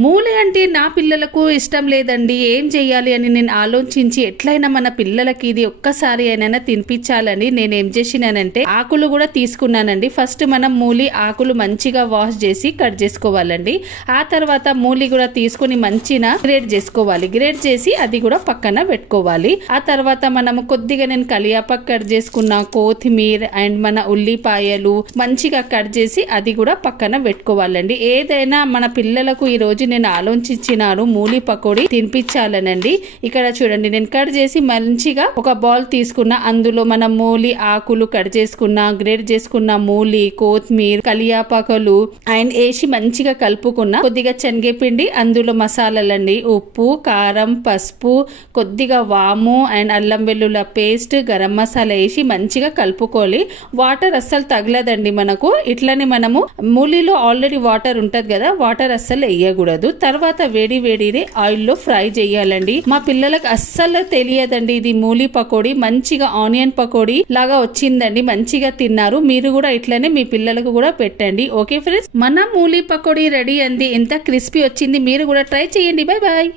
మూలి అంటే నా పిల్లలకు ఇష్టం లేదండి, ఏం చెయ్యాలి అని నేను ఆలోచించి ఎట్లయినా మన పిల్లలకి ఇది ఒక్కసారి అయినా తినిపించాలని నేను ఏం చేసినానంటే ఆకులు కూడా తీసుకున్నానండి. ఫస్ట్ మనం మూలి ఆకులు మంచిగా వాష్ చేసి కట్ చేసుకోవాలండి. ఆ తర్వాత మూలి కూడా తీసుకుని మంచిగా గ్రేట్ చేసుకోవాలి. గ్రేట్ చేసి అది కూడా పక్కన పెట్టుకోవాలి. ఆ తర్వాత మనము కొద్దిగా నేను కలియాపాకు కట్ చేసుకున్న కొత్తిమీర అండ్ మన ఉల్లిపాయలు మంచిగా కట్ చేసి అది కూడా పక్కన పెట్టుకోవాలండి. ఏదైనా మన పిల్లలకు ఈ రోజు నేను ఆలోచించినాను మూలి పకోడీ తినిపించాలనండి. ఇక్కడ చూడండి, నేను కట్ చేసి మంచిగా ఒక బౌల్ తీసుకున్న, అందులో మన మూలి ఆకులు కట్ చేసుకున్న, గ్రేట్ చేసుకున్న మూలి, కొత్తిమీర, కలియాపాకులు అండ్ వేసి మంచిగా కలుపుకున్న, కొద్దిగా శనగపిండి, అందులో మసాలాలండి, ఉప్పు, కారం, పసుపు, కొద్దిగా వాము అండ్ అల్లం వెల్లుల్లి పేస్ట్, గరం మసాలా వేసి మంచిగా కలుపుకోవాలి. వాటర్ అస్సలు తగలదండి మనకు. ఇట్లనే మనము మూలిలో ఆల్రెడీ వాటర్ ఉంటది కదా, వాటర్ అస్సలు వేయకూడదు. తర్వాత వేడి ఆయిల్లో ఫ్రై చేయాలండి. మా పిల్లలకు అస్సలు తెలియదండి ఇది మూలి పకోడీ. మంచిగా ఆనియన్ పకోడీ లాగా వచ్చిందండి, మంచిగా తిన్నారు. మీరు కూడా ఇట్లనే మీ పిల్లలకు కూడా పెట్టండి. ఓకే ఫ్రెండ్స్, మన మూలి పకోడీ రెడీ అండి. ఎంత క్రిస్పీ వచ్చింది, మీరు కూడా ట్రై చేయండి. Bye bye.